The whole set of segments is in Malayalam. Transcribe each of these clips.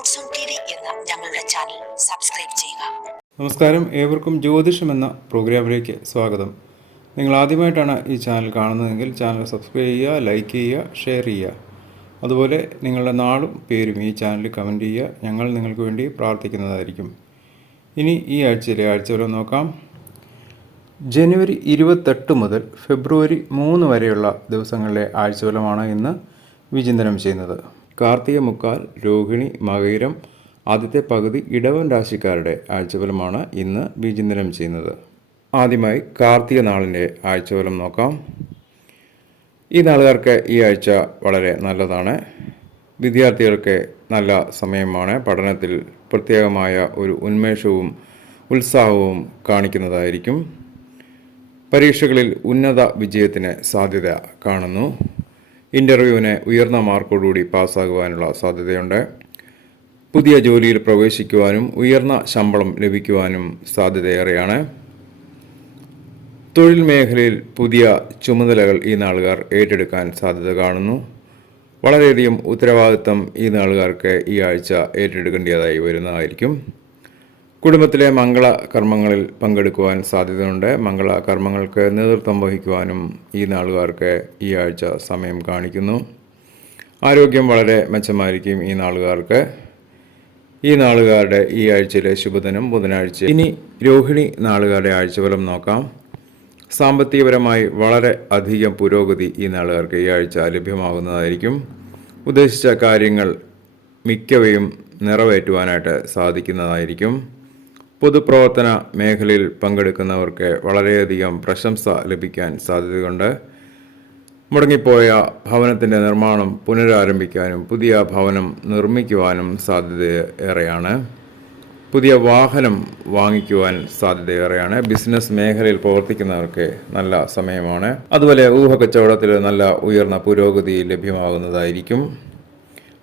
എന്ന ഞങ്ങളുടെ ചാനൽ സബ്സ്ക്രൈബ് ചെയ്യുക നമസ്കാരം. ഏവർക്കും ജ്യോതിഷം എന്ന പ്രോഗ്രാമിലേക്ക് സ്വാഗതം. നിങ്ങൾ ആദ്യമായിട്ടാണ് ഈ ചാനൽ കാണുന്നതെങ്കിൽ ചാനൽ സബ്സ്ക്രൈബ് ചെയ്യുക ലൈക്ക് ചെയ്യുക ഷെയർ ചെയ്യുക. അതുപോലെ നിങ്ങളുടെ നാളും പേരും ഈ ചാനലിൽ കമന്റ് ചെയ്യുക. ഞങ്ങൾ നിങ്ങൾക്ക് വേണ്ടി പ്രാർത്ഥിക്കുന്നതായിരിക്കും. ഇനി ഈ ആഴ്ചയിലെ ആഴ്ചകളും നോക്കാം. ജനുവരി ഇരുപത്തെട്ട് മുതൽ ഫെബ്രുവരി മൂന്ന് വരെയുള്ള ദിവസങ്ങളിലെ ആഴ്ചവലമാണ് ഇന്ന് വിചിന്തനം ചെയ്യുന്നത്. കാർത്തിക മുക്കാൽ രോഹിണി മകയിരം ആദ്യത്തെ പകുതി ഇടവൻ രാശിക്കാരുടെ ആഴ്ചഫലമാണ് ഇന്ന് വിചിന്തനം ചെയ്യുന്നത്. ആദ്യമായി കാർത്തിക നാളിന്റെ ആഴ്ചഫലം നോക്കാം. ഈ നാളുകാർക്ക് ഈ ആഴ്ച വളരെ നല്ലതാണ്. വിദ്യാർത്ഥികൾക്ക് നല്ല സമയമാണ്. പഠനത്തിൽ പ്രത്യേകമായ ഒരു ഉന്മേഷവും ഉത്സാഹവും കാണിക്കുന്നതായിരിക്കും. പരീക്ഷകളിൽ ഉന്നത വിജയത്തിന് സാധ്യത കാണുന്നു. ഇന്റർവ്യൂവിന് ഉയർന്ന മാർക്കോടുകൂടി പാസ്സാകുവാനുള്ള സാധ്യതയുണ്ട്. പുതിയ ജോലിയിൽ പ്രവേശിക്കുവാനും ഉയർന്ന ശമ്പളം ലഭിക്കുവാനും സാധ്യതയേറെയാണ്. തൊഴിൽ മേഖലയിൽ പുതിയ ചുമതലകൾ ഈ നാളുകാർ ഏറ്റെടുക്കാൻ സാധ്യത കാണുന്നു. വളരെയധികം ഉത്തരവാദിത്തം ഈ നാളുകാർക്ക് ഈ ആഴ്ച ഏറ്റെടുക്കേണ്ടതായി വരുന്നതായിരിക്കും. കുടുംബത്തിലെ മംഗള കർമ്മങ്ങളിൽ പങ്കെടുക്കുവാൻ സാധ്യതയുണ്ട്. മംഗള കർമ്മങ്ങൾക്ക് നേതൃത്വം വഹിക്കുവാനും ഈ നാളുകാർക്ക് ഈ ആഴ്ച സമയം കാണിക്കുന്നു. ആരോഗ്യം വളരെ മെച്ചമായിരിക്കും ഈ നാളുകാർക്ക്. ഈ നാളുകാരുടെ ഈ ആഴ്ചയിലെ ശുഭദിനം ബുധനാഴ്ച. ഇനി രോഹിണി നാളുകാരുടെ ആഴ്ചഫലം നോക്കാം. സാമ്പത്തികപരമായി വളരെ അധികം പുരോഗതി ഈ നാളുകാർക്ക് ഈ ആഴ്ച ലഭ്യമാകുന്നതായിരിക്കും. ഉദ്ദേശിച്ച കാര്യങ്ങൾ മിക്കവയും നിറവേറ്റുവാനായിട്ട് സാധിക്കുന്നതായിരിക്കും. പൊതുപ്രവർത്തന മേഖലയിൽ പങ്കെടുക്കുന്നവർക്ക് വളരെയധികം പ്രശംസ ലഭിക്കാൻ സാധ്യതയുണ്ട്. മുടങ്ങിപ്പോയ ഭവനത്തിന്റെ നിർമ്മാണം പുനരാരംഭിക്കാനും പുതിയ ഭവനം നിർമ്മിക്കുവാനും സാധ്യത ഏറെയാണ്. പുതിയ വാഹനം വാങ്ങിക്കുവാൻ സാധ്യതയേറെയാണ് ബിസിനസ് മേഖലയിൽ പ്രവർത്തിക്കുന്നവർക്ക് നല്ല സമയമാണ്. അതുപോലെ ഊഹക്കച്ചവടത്തിൽ നല്ല ഉയർന്ന പുരോഗതി ലഭ്യമാകുന്നതായിരിക്കും.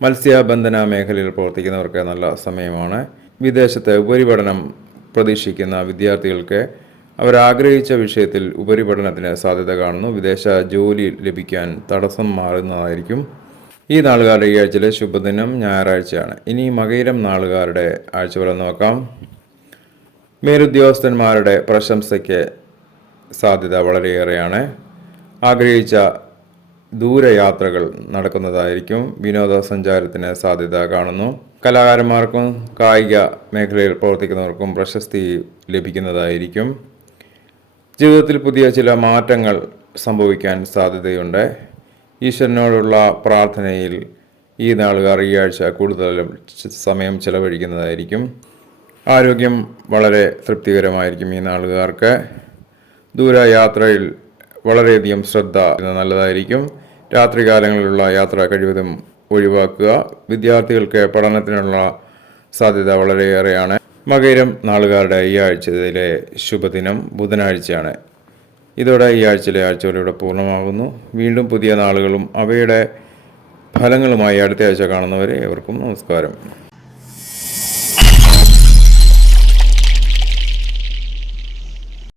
മത്സ്യബന്ധന മേഖലയിൽ പ്രവർത്തിക്കുന്നവർക്ക് നല്ല സമയമാണ്. വിദേശത്തെ ഉപരിപഠനം പ്രതീക്ഷിക്കുന്ന വിദ്യാർത്ഥികൾക്ക് അവരാഗ്രഹിച്ച വിഷയത്തിൽ ഉപരിപഠനത്തിന് സാധ്യത കാണുന്നു. വിദേശ ജോലി ലഭിക്കാൻ തടസ്സം മാറുന്നതായിരിക്കും. ഈ നാളുകാരുടെ ഈ ആഴ്ചയിലെ ശുഭദിനം ഞായറാഴ്ചയാണ്. ഇനി മകയിരം നാളുകാരുടെ ആഴ്ചഫലം നോക്കാം. മേലുദ്യോഗസ്ഥന്മാരുടെ പ്രശംസയ്ക്ക് സാധ്യത വളരെയേറെയാണ്. ആഗ്രഹിച്ച ദൂരയാത്രകൾ നടക്കുന്നതായിരിക്കും. വിനോദസഞ്ചാരത്തിന് സാധ്യത കാണുന്നു. കലാകാരന്മാർക്കും കായിക മേഖലയിൽ പ്രവർത്തിക്കുന്നവർക്കും പ്രശസ്തി ലഭിക്കുന്നതായിരിക്കും. ജീവിതത്തിൽ പുതിയ ചില മാറ്റങ്ങൾ സംഭവിക്കാൻ സാധ്യതയുണ്ട്. ഈശ്വരനോടുള്ള പ്രാർത്ഥനയിൽ ഈ നാളുകാർ ഈ ആഴ്ച കൂടുതലും സമയം ചെലവഴിക്കുന്നതായിരിക്കും. ആരോഗ്യം വളരെ തൃപ്തികരമായിരിക്കും ഈ നാളുകാർക്ക്. ദൂരയാത്രയിൽ വളരെയധികം ശ്രദ്ധ നല്ലതായിരിക്കും. രാത്രികാലങ്ങളിലുള്ള യാത്ര കഴിവതും ഒഴിവാക്കുക. വിദ്യാർത്ഥികൾക്ക് പഠനത്തിനുള്ള സാധ്യത വളരെയേറെയാണ്. മകയിരം നാളുകാരുടെ ഈ ആഴ്ചയിലെ ശുഭദിനം ബുധനാഴ്ചയാണ്. ഇതോടെ ഈ ആഴ്ചയിലെ ആഴ്ചകളിലൂടെ പൂർണമാകുന്നു. വീണ്ടും പുതിയ നാളുകളും അവയുടെ ഫലങ്ങളുമായി അടുത്ത ആഴ്ച കാണുന്നവരെ എവർക്കും നമസ്കാരം.